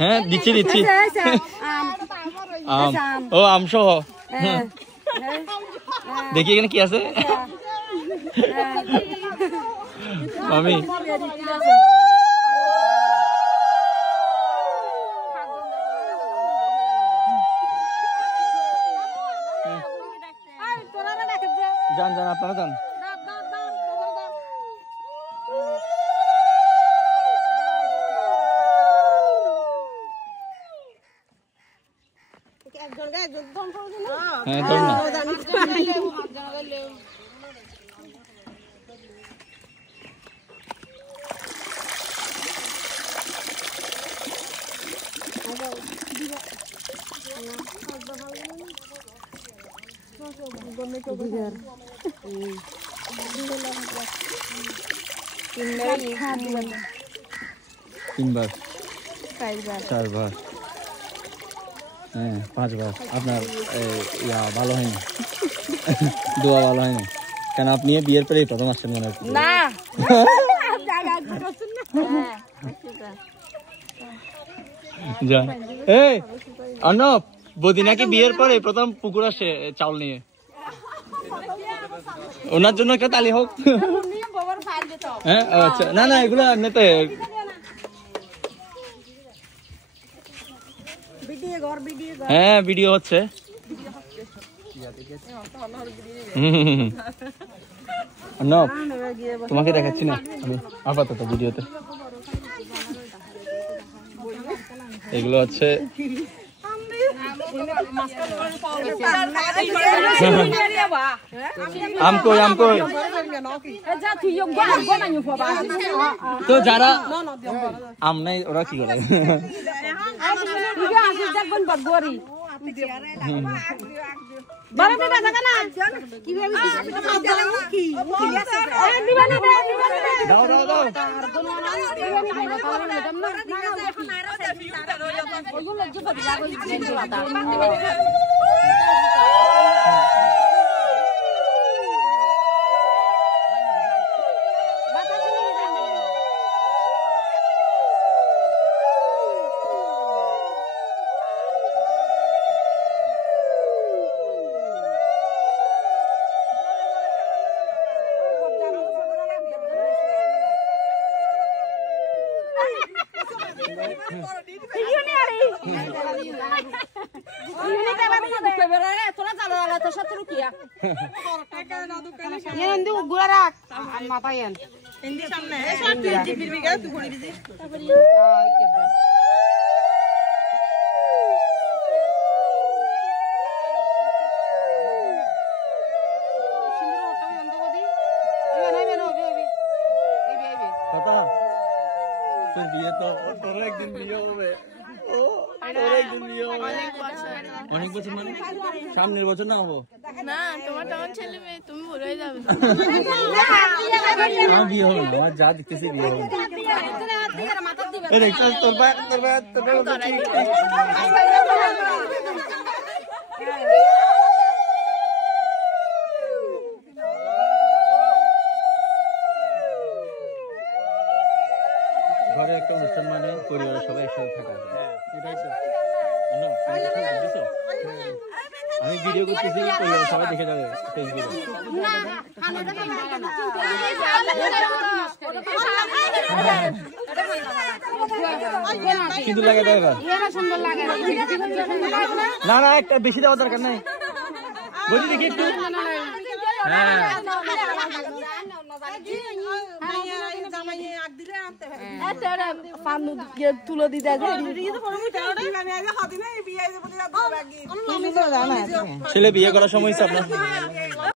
হ্যাঁ দিচ্ছি দিচ্ছি ও আম সহ দেখি এখানে কি আছে মামি যান যান আপনারা যান হ্যাঁ ধর না তিনবার চারবার হ্যাঁ 5 বার আপনার ভালো হয়নি দোয়া ভালো হয়নি কেন আপনি বিয়ের পরেই প্রথম আসছেন মনে হচ্ছে না যা এই অর্ণব বদি নাকি বিয়ের পরে প্রথম পুকুর আসে চাউল নিয়ে ওনার জন্য একটা তালি হোক হ্যাঁ আচ্ছা না না এগুলো এমনিতে হ্যাঁ ভিডিও হচ্ছে তোমাকে দেখাচ্ছি না আমি আপাতত ভিডিওতে এগুলো হচ্ছে আমকই আমকই তো যারা আম নাই ওরা কি করে বিয়ে তো তোর একদিন বিয়ে হবে অনেক বছর মানে সামনের বছর না হবো না তোমার তখন ছেলে মেয়ে তুমি ভুলে যাবে আমার বিয়ে হবে না আমার যা দেখতেছি বিয়ে হবে ঘরে একটা অনুষ্ঠান মানে পরিবারের সবাই একসাথে থাকা এটাই তো আমি ভিডিও করতেছি পরিবারের সবাই দেখে যাবে ফেসবুকে সিঁদুর লাগে দেয় না না একটা বেশি দেওয়ার দরকার নাই বলি দেখি একটু হ্যাঁ তুলে দিতে ছেলে বিয়ে করার সময় আপনার